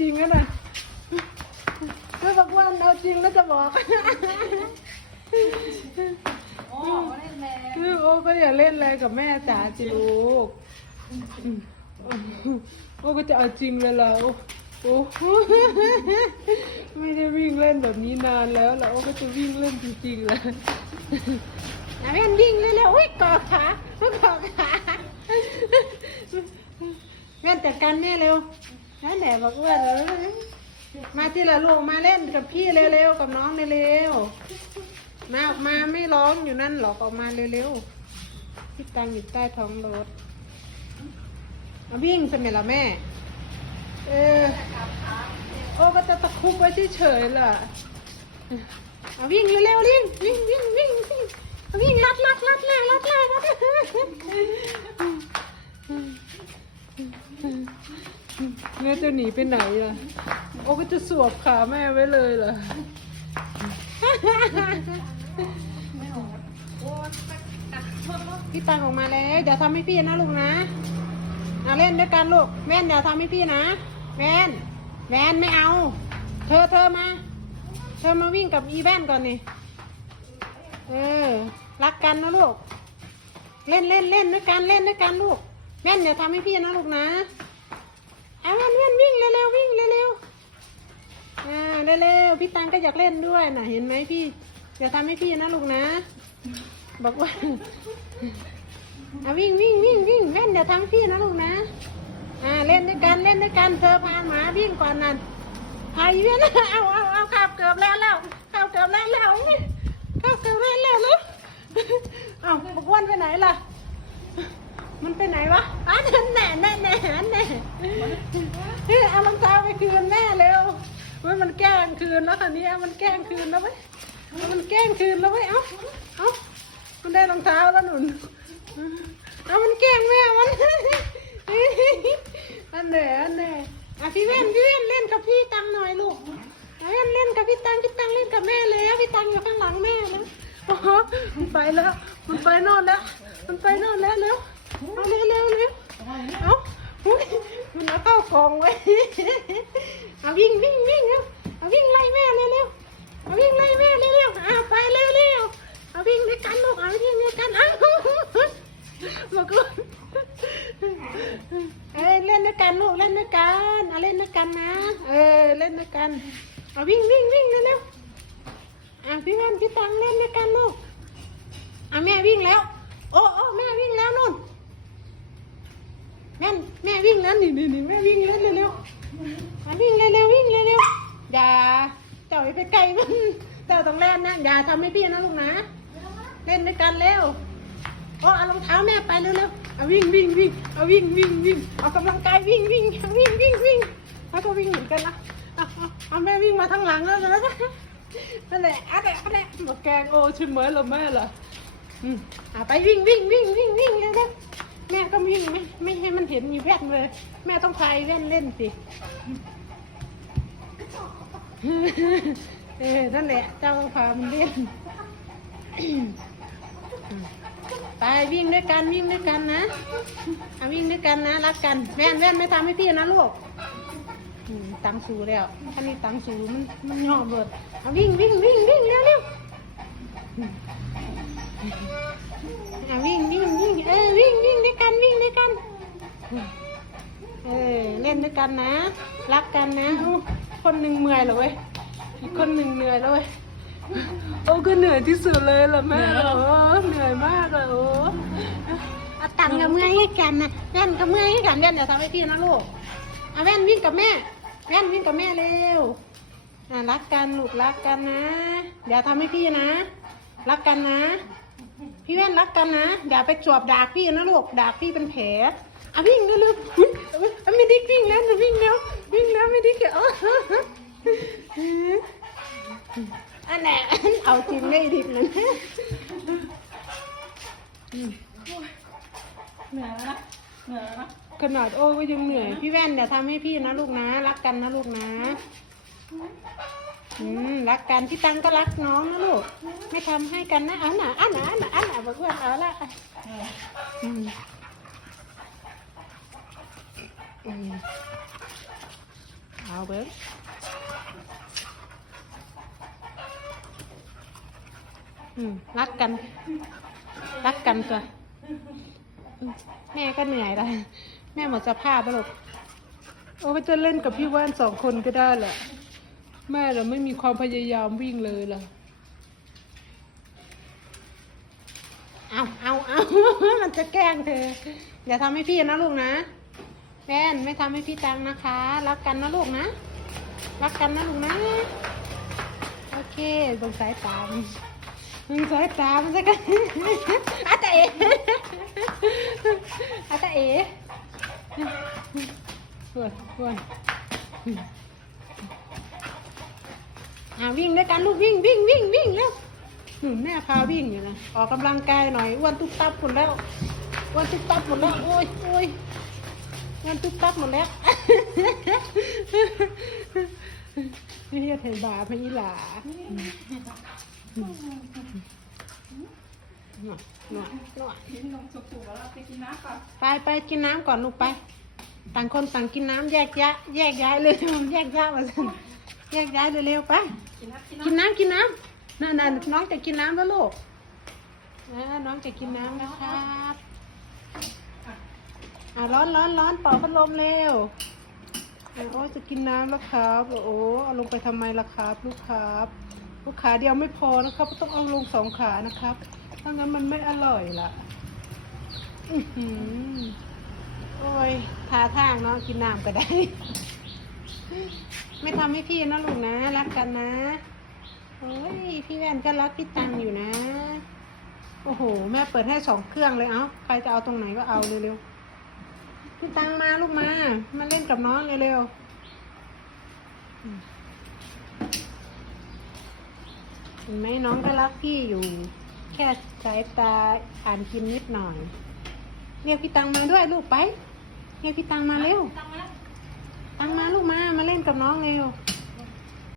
จริงนะน่ะถ้าบอกว่าเอาจริงแล้วจะบอกโอ้เล่นแรงคือโอ้ก็อย่าเล่นอะไรกับแม่จ๋าจิลูกโอ้ก็จะเอาจริงเลยเหรอโอ้โหไม่ได้วิ่งเล่นแบบนี้นานแล้วแล้วโอ้ก็จะวิ่งเล่นจริงๆเลยนะแม่นวิ่งเร็วๆอุ้ยกอดขาเกาะขาแม่นจัดการแม่เร็ว นั่นแหละบอกว่าเออมาที่ละลูกมาเล่นกับพี่เร็วๆกับน้องเร็วๆมาออกมาไม่ร้องอยู่นั่นหรอกออกมาเร็วๆพี่ตังอยู่ใต้ท้องรถเอาวิ่งเป็นไงล่ะแม่ เออโอ้ก็จะตะคุบไว้เฉยๆล่ะเอาวิ่งเร็วๆวิ่งวิ่งวิ่งวิ่งวิ่งวิ่งลัดลัดลัดลัดลัดลัดลัด เนื้อจะหนีไปไหนล่ะ โอ้ก็จะสวบขาแม่ไว้เลยเหรอ พี่ตังออกมาแล้วอย่าทำให้พี่นะลูกนะเอาเล่นด้วยกันลูก แม่นอย่าทำให้พี่นะแม่นแม่นไม่เอา เธอเธอมา เธอมาวิ่งกับอีแว่นก่อนนี่ เออ รักกันนะลูก เล่นเล่นเล่นด้วยกันเล่นด้วยกันลูก แม่นอย่าทำให้พี่นะลูกนะ อาแม่นแม่นวิ่งเร็วๆวิ่งเร็วๆอ่าเร็วๆพี่ตังก็อยากเล่นด้วยน่ะเห็นไหมพี่อย่าทำให้พี่นะลูกนะ บอกว่าเอาวิ่งวิ่งวิ่งวิ่งแม่นอย่าทำพี่นะลูกนะอ่าเล่นด้วยกันเล่นด้วยกันเธอพาหมาวิ่งก่อนนั่นพาอีเวนเอาเอาเอาขับเกือบแล้วแล้วขับเกือบแล้วแล้วขับเกือบแล้วแล้วลูกเอาบอกอ้วนไปไหนล่ะ มันไปไหนวะอ้าแน่แน่แน่แน่แน่เฮ้ยเอารองเท้าไปคืนแม่เร็วเว้ยมันแกล้งคืนแล้วตอนนี้มันแกล้งคืนแล้วเว้ยมันแกล้งคืนแล้วเว้ยเอ้าเอ้ามันได้รองเท้าแล้วหนุนเอามันแกล้งแม่มันอันเดอันเดอะพี่เว้นพี่เว้นเล่นกับพี่ตังหน่อยลูกอ่เว้นเล่นกับพี่ตังพี่ตังเล่นกับแม่แล้วพี่ตังอยู่ข้างหลังแม่แล้วโอ้โหมันไปแล้ว มันไปโน่นแล้ว มันไปโน่นแล้วเร็ว เอาเร็วเร็วเร็วเอาอุ๊ยมันเอาเข้ากองไว้เอาวิ่งวิ่งวิ่งเร็วเอาวิ่งไล่แม่เร็วเร็วเอาวิ่งไล่แม่เร็วเร็วเอาไปเร็วเร็วเอาวิ่งด้วยกันลูกเอาวิ่งด้วยกันเอาบอกว่าเอ้ยเล่นด้วยกันลูกเล่นด้วยกันเอาเล่นด้วยกันนะเออเล่นด้วยกันเอาวิ่งวิ่งวิ่งเร็วเร็วอะพี่แม่นพี่ตังเล่นด้วยกันลูกอะแม่วิ่งแล้ว โอ้โอ้แม่วิ่งแล้วนู่น แม่นแม่วิ่งแล้วนี่นี่นี่แม่วิ่งแล้วเร็วเร็วอะวิ่งเร็วเร็ววิ่งเร็วเร็วอย่าเจ้าอย่าไปไกลมันเจ้าต้องเล่นนะอย่าทำให้พี่นะลูกนะ เล่นด้วยกันเร็วโอ้เอารองเท้าแม่ไปเร็วๆเอาวิ่งวิ่งวิ่งเอาวิ่งวิ่งวิ่งเอากำลังกายวิ่งวิ่งเอาวิ่งวิ่งวิ่งแล้วก็วิ่งเหมือนกันนะเอาเอาเอาแม่วิ่งมาทางหลังแล้วนะนั่นแหละอะแหละอะแหละมาแกงโอ้ใช่ไหมล่ะแม่ล่ะอืมอะไปวิ่งวิ่งวิ่งวิ่งวิ่งเร็วๆ แม่ก็วิ่งไม่ไม่ให้มันเห็นมีแว่นเลย แม่ต้องพายแว่นเล่นสิ เออ นั่นแหละ เจ้าพามันเล่น ไปวิ่งด้วยกันวิ่งด้วยกันนะเอาวิ่งด้วยกันนะรักกันแว่นแว่นไม่ทำให้พี่นะลูกตังสูแล้วท่านี้ตังสูมันมันยอมเลยเอาวิ่งวิ่งวิ่งวิ่งเร็วเร็ว อืมเอาวิ่งวิ่งวิ่งเออวิ่งวิ่งด้วยกันวิ่งด้วยกัน เออเล่นด้วยกันนะ รักกันนะอู้คนหนึ่งเมื่อยแล้วเว้ยอีกคนหนึ่งเหนื่อยแล้วเว้ยโอ้ก็เหนื่อยที่สุดเลยล่ะแม่โอ้เหนื่อยมากเลยโอ้เอาตังกับเมื่อยให้กันนะแว่นกับเมื่อยให้กันแว่นอย่าทำให้พี่นะลูกเอาแว่นวิ่งกับแม่แว่นวิ่งกับแม่เร็วอะรักกันลูกรักกันนะอย่าทำให้พี่นะ รักกันนะ พี่แว่นรักกันนะอย่าไปจวบดากพี่นะลูกดากพี่เป็นแผลเอาวิ่งเร็วๆอุ๊ยเอาไม่ดิกวิ่งแล้วหนูวิ่งแล้ววิ่งแล้วไม่ดิกเอออันแหละเอาจริงได้ดิบเลยเหนื่อยแล้วนะเหนื่อยแล้วนะขนาดโอ้ก็ยังเหนื่อยพี่แว่นอย่าทำให้พี่นะลูกนะ รักกันนะลูกนะ อืมรักกันพี่ตังก็รักน้องนะลูกไม่ทำให้กันนะเอาหน่ะเอาหน่ะเอาหน่ะเอาหน่ะบอกเพื่อนเอาละอืมอืมเอาเบิ้งอืมรักกัน รักกันตัวอืมแม่ก็เหนื่อยแล้วแม่หมดสภาพแล้วลูกโอ้จะเล่นกับพี่ว่านสองคนก็ได้แหละ แม่เราไม่มีความพยายามวิ่งเลยล่ะ เอาเอาเอามันจะแกล้งเธอ อย่าทำให้พี่นะลูกนะแม่นไม่ทำให้พี่ตังนะคะ รักกันนะลูกนะ รักกันนะลูกนะ โอเคเบงสายตามมึงสายตามนซะกันอาตาเออาตาเอ๋ส่วนส่วน อ่าวิ่งด้วยกันลูกวิ่งวิ่งวิ่งวิ่งแล้วแม่พาวิ่งอยู่นะออกกำลังกายหน่อยอ้วนตุ๊บตับหมดแล้วอ้วนตุ๊บตับหมดแล้วโอ้ยโอ้ยอ้วนตุ๊บตับหมดแล้วไม่เฮียไทยบาพยีหลาหน่อยหน่อยหน่อยกินนมสุกๆแล้วเราไปไปไปกินน้ำก่อนลูกไป ต่างคนต่างกินน้ำแยกย้ายแยกย้ายเลยแยกย้ายมาสิ แยกย้ายเร็วๆไป กินน้ำกินกินน้ำน้ำกินน้ำนั่นนั่นน้องจะกินน้ำแล้วลูกนะน้องจะกินน้ำนะครับอะร้อนร้อนร้อนเป่าพัดลมเร็วอะโอ้ยจะกินน้ำแล้วครับโอ้โหเอาลงไปทำไมล่ะครับ ลูกครับลูกขาเดียวไม่พอนะครับต้องเอาลงสองขานะครับถ้างั้นมันไม่อร่อยล่ะอื้อหือโอ้ยทาทางเนาะกินน้ำก็ได้ ไม่ทำให้พี่นะลูกนะ รักกันนะโอ้ยพี่แว่นก็รักพี่ตังอยู่นะ โอ้โห แม่เปิดให้สองเครื่องเลยเอ้าใครจะเอาตรงไหนก็เอาเร็วๆพี่ตังมาลูกมา มาเล่นกับน้องเร็วๆเห็นไหมน้องก็รักพี่อยู่ แค่สายตาอ่านกินนิดหน่อยเรียกพี่ตังมาด้วยลูกไปเรียกพี่ตังมาเร็ว นกับน้องเร็ว